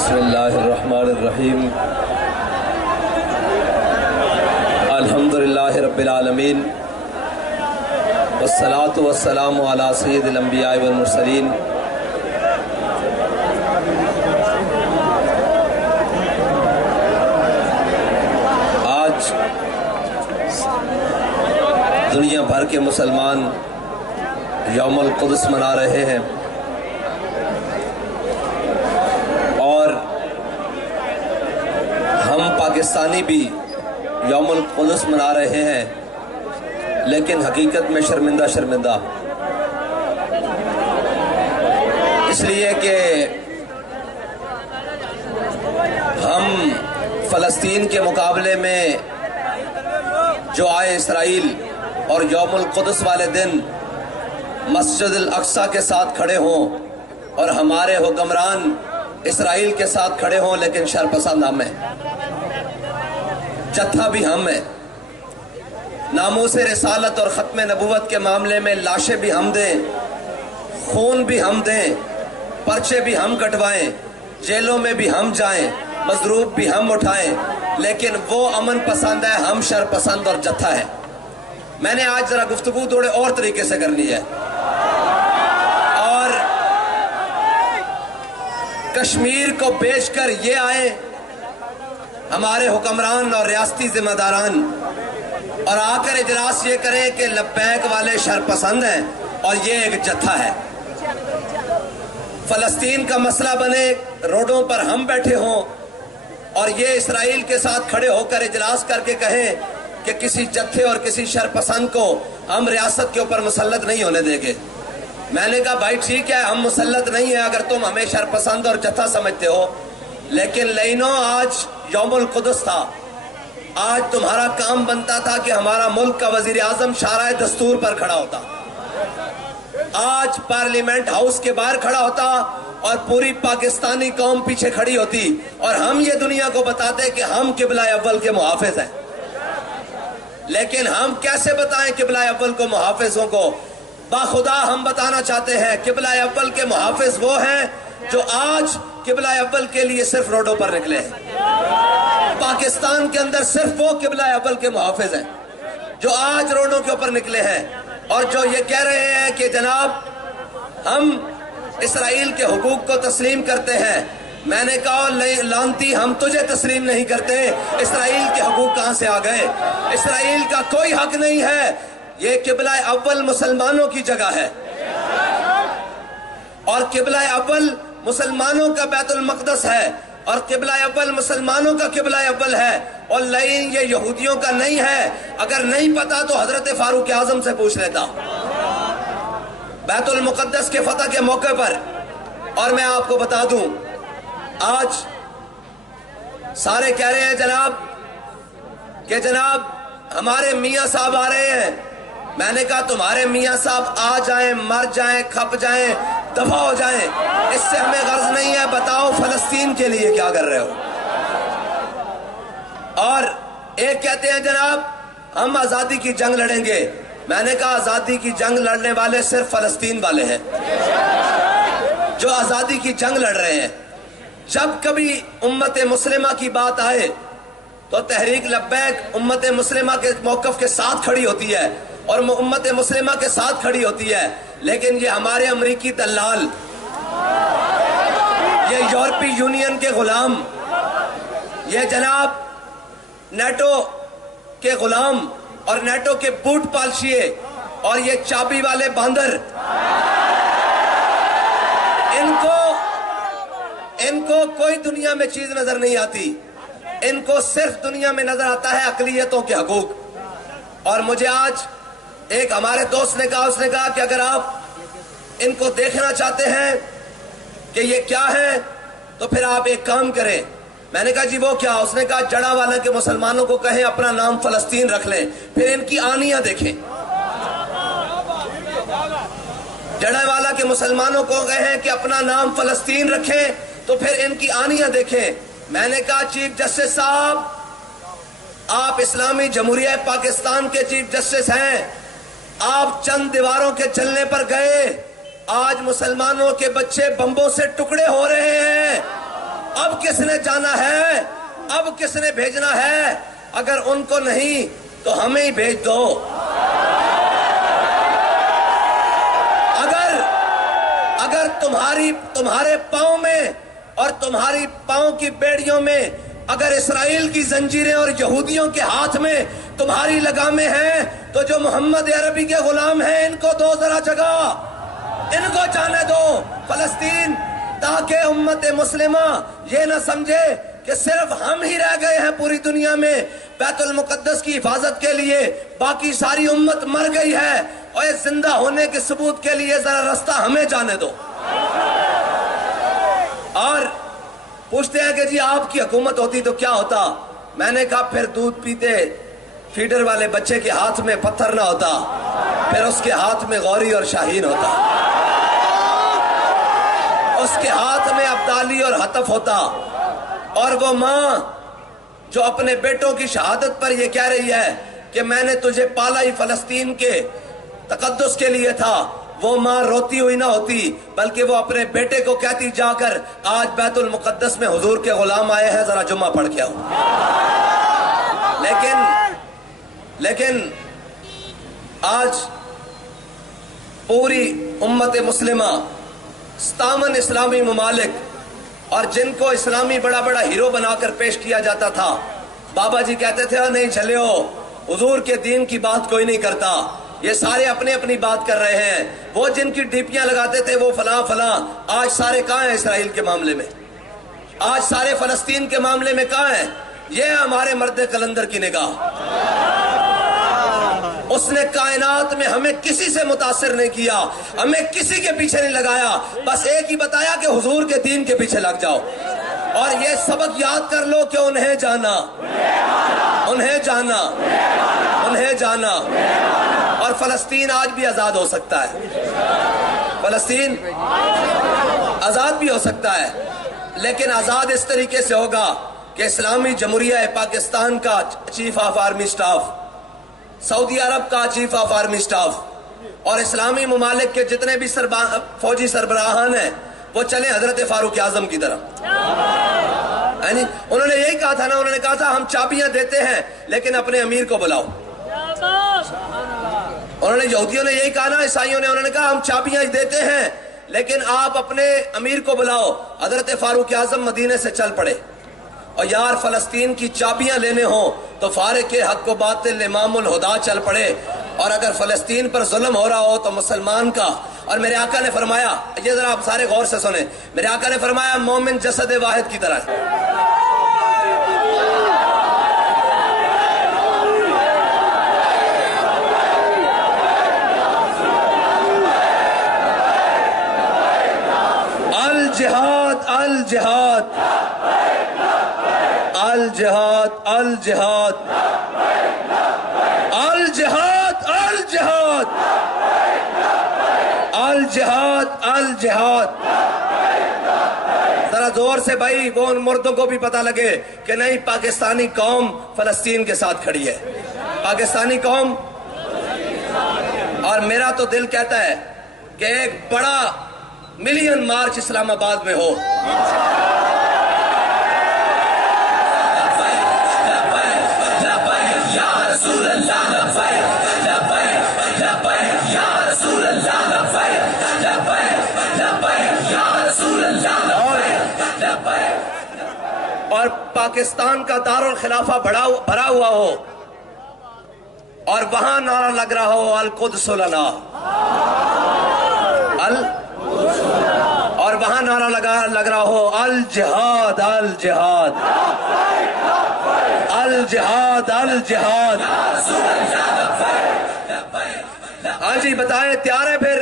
बिस्मिल्लाहिर्रहमानिर्रहीम। अल्हम्दुलिल्लाहि रब्बिल आलमीन वस्सलातु वस्सलामु अला सय्यिदिल अंबिया वल मुरसलीन। आज दुनिया भर के मुसलमान यौमुल कुद्स मना रहे हैं और हम पाकिस्तानी भी यौमुल कुद्स मना रहे हैं, लेकिन हकीकत में शर्मिंदा इसलिए कि हम फ़लस्तीन के मुकाबले में जो आए इसराइल और यौमुल कुद्स वाले दिन मस्जिद अल अक्सा के साथ खड़े हों और हमारे हुक्मरान इसराइल के साथ खड़े हों, लेकिन शरपसंद हम हैं, जत्था भी हम हैं। नामूस रिसालत और ख़त्म नबूवत के मामले में लाशें भी हम दें, खून भी हम दें, पर्चे भी हम कटवाएं, जेलों में भी हम जाएं, मजरूब भी हम उठाएं, लेकिन वो अमन पसंद है, हम शरपसंद और जत्था है। मैंने आज जरा गुफ्तगू थोड़े और तरीके से करनी है और कश्मीर को बेचकर ये आए हमारे हुक्मरान और रियासती जिम्मेदारान और आकर इजलास ये करें कि लब्बैक वाले शरपसंद हैं और ये एक जत्था है। फलस्तीन का मसला बने, रोडों पर हम बैठे हों और ये इसराइल के साथ खड़े होकर इजलास करके कहें कि किसी जत्थे और किसी शरपसंद को हम रियासत के ऊपर मुसल्लत नहीं होने देंगे। मैंने कहा भाई ठीक है, हम मुसल्लत नहीं है अगर तुम हमें शरपसंद और जत्था समझते हो, लेकिन लेनो आज यौमुल कुद्स था। आज तुम्हारा काम बनता था कि हमारा मुल्क का वजीर आजम शाराए दस्तूर पर खड़ा होता, आज पार्लियामेंट हाउस के बाहर खड़ा होता और पूरी पाकिस्तानी कौम पीछे खड़ी होती और हम ये दुनिया को बताते कि हम किबला अव्वल के मुहाफिज हैं। लेकिन हम कैसे बताएं किबला अव्वल को, मुहाफिजों को? बाखुदा हम बताना चाहते हैं किबला अव्वल के मुहाफिज वो हैं जो आज किबला अव्वल के लिए सिर्फ रोडों पर निकले हैं। पाकिस्तान के अंदर सिर्फ वो किबला अव्वल के मुहाफिज हैं जो आज रोडों के ऊपर निकले हैं और जो ये कह रहे हैं कि जनाब हम इसराइल के हुकूक को तस्लीम करते हैं। मैंने कहा लानती, हम तुझे तस्लीम नहीं करते। इसराइल के हुकूक कहां से आ गए? इसराइल का कोई हक नहीं है। ये किबला अव्वल मुसलमानों की जगह है और किबला अव्वल मुसलमानों का बैतुल मक़दस है और किबला अव्वल मुसलमानों का किबला अव्वल है और लेकिन ये यहूदियों का नहीं है। अगर नहीं पता तो हजरत फारूक आजम से पूछ लेता बैतुल मुक़द्दस के फतह के मौके पर। और मैं आपको बता दूं, आज सारे कह रहे हैं जनाब हमारे मियां साहब आ रहे हैं। मैंने कहा तुम्हारे मियां साहब आ जाएं, मर जाएं, खप जाएं, दफा हो जाएं, इससे हमें गर्ज नहीं है। बताओ फलस्तीन के लिए क्या कर रहे हो? और एक कहते हैं जनाब हम आजादी की जंग लड़ेंगे। मैंने कहा आजादी की जंग लड़ने वाले सिर्फ फलस्तीन वाले हैं जो आजादी की जंग लड़ रहे हैं। जब कभी उम्मत मुस्लिमा की बात आए तो तहरीक लब्बैक उम्मत मुस्लिमा के मौक़िफ़ के साथ खड़ी होती है और उम्मत मुस्लिमा के साथ खड़ी होती है। लेकिन ये हमारे अमरीकी दलाल, ये यूरोपीय यूनियन के गुलाम, ये जनाब नेटो के गुलाम और नेटो के बूट पालशिए और ये चाबी वाले बांदर, इनको कोई दुनिया में चीज नजर नहीं आती। इनको सिर्फ दुनिया में नजर आता है अकलियतों के हकूक। और मुझे आज एक हमारे दोस्त ने कहा, उसने कहा कि अगर आप इनको देखना चाहते हैं कि ये क्या है तो फिर आप एक काम करें। मैंने कहा जी वो क्या? उसने कहा जड़ावाला के मुसलमानों को कहें अपना नाम फलस्तीन रख लें, फिर इनकी आनियां देखें। जड़ावाला के मुसलमानों को कहें कि अपना नाम फलस्तीन रखें तो फिर इनकी आनियां देखें। मैंने कहा चीफ जस्टिस साहब, आप इस्लामी जमहूरिया पाकिस्तान के चीफ जस्टिस हैं, आप चंद दीवारों के चलने पर गए, आज मुसलमानों के बच्चे बम्बों से टुकड़े हो रहे हैं। अब अब किस ने जाना है, अब किस ने भेजना है? अगर उनको नहीं तो हमें ही भेज दो। अगर तुम्हारे पांव में और तुम्हारी पांव की बेड़ियों में अगर इसराइल की जंजीरें और यहूदियों के हाथ में तुम्हारी लगामें हैं, तो जो मोहम्मद अरबी के गुलाम हैं इनको दो जरा जगह, इनको जाने दो फलस्तीन, ताकि उम्मत मुस्लिमा ये ना समझे कि सिर्फ हम ही रह गए हैं पूरी दुनिया में बैतुल मुकद्दस की हिफाजत के लिए, बाकी सारी उम्मत मर गई है। और ये जिंदा होने के सबूत के लिए जरा रास्ता हमें जाने दो। और पूछते हैं कि जी आपकी हुकूमत होती तो क्या होता? मैंने कहा फिर दूध पीते फीडर वाले बच्चे के हाथ में पत्थर ना होता, फिर उसके हाथ में गौरी और शाहीन होता, उसके हाथ में अब्दाली और हतफ होता। और वो माँ जो अपने बेटों की शहादत पर ये कह रही है कि मैंने तुझे पाला ही फलस्तीन के तकद्दुस के लिए था, वो माँ रोती हुई ना होती, बल्कि वो अपने बेटे को कहती जाकर आज बैतुल मुकद्दस में हुजूर के गुलाम आए हैं, जरा जुम्मा पढ़ के आओ। लेकिन आज पूरी उम्मत मुस्लिमा 57 इस्लामी ममालिक और जिनको इस्लामी बड़ा बड़ा हीरो बनाकर पेश किया जाता था, बाबा जी कहते थे नहीं चले हो, हुजूर के दीन की बात कोई नहीं करता, ये सारे अपने अपनी बात कर रहे हैं। वो जिनकी डीपियां लगाते थे वो फलां फलां, आज सारे कहां हैं इसराइल के मामले में? आज सारे फलस्तीन के मामले में कहां हैं? ये हमारे मर्द कलंदर की निगाह। उसने कायनात में हमें किसी से मुतासिर नहीं किया, हमें किसी के पीछे नहीं लगाया, बस एक ही बताया कि हुजूर के दीन के पीछे लग जाओ। और ये सबक याद कर लो कि उन्हें जाना, उन्हें जाना, उन्हें जाना। और फलस्तीन आज भी आजाद हो सकता है, फलस्तीन आजाद भी हो सकता है, लेकिन आजाद इस तरीके से होगा कि इस्लामी जमहूरिया पाकिस्तान का chief of army staff, Saudi Arab का चीफ ऑफ आर्मी स्टाफ और इस्लामी ममालिक के जितने भी फौजी सरबराहान हैं वो चले हजरत फारूक आजम की तरह। उन्होंने यही कहा था ना, उन्होंने कहा था हम चाबियां देते हैं लेकिन अपने अमीर को बुलाओ। उन्होंने यहूदियों ने यही कहा ना, ईसाइयों ने, उन्होंने कहा हम चाबियां देते हैं लेकिन आप अपने अमीर को बुलाओ। हजरत फारूक आजम मदीने से चल पड़े। और यार फलस्तीन की चाबियां लेने हो तो फारिक के हक को बातिल इमामुल हुदा चल पड़े। और अगर फलस्तीन पर जुल्म हो रहा हो तो मुसलमान का, और मेरे आका ने फरमाया, ये जरा आप सारे गौर से सुने, मेरे आका ने फरमाया मोमिन जसद वाहिद की तरह है। अल जिहाद अल जिहाद अल जिहाद अल जिहाद अल जिहाद अल जिहाद अल जिहाद अल जिहाद। जरा जोर से भाई, वो उन मुर्दों को भी पता लगे कि नहीं, पाकिस्तानी कौम फलस्तीन के साथ खड़ी है, पाकिस्तानी कौम। और मेरा तो दिल कहता है कि एक बड़ा मिलियन मार्च इस्लामाबाद में हो। और पाकिस्तान का दारुल खिलाफा भरा हुआ हो और वहां नारा लग रहा हो अल कुद्स लना, अल, और वहां नारा लग रहा हो अल जिहाद अल जिहाद अल जिहाद अल जिहाद। हाँ जी बताएं, तैयार है फिर?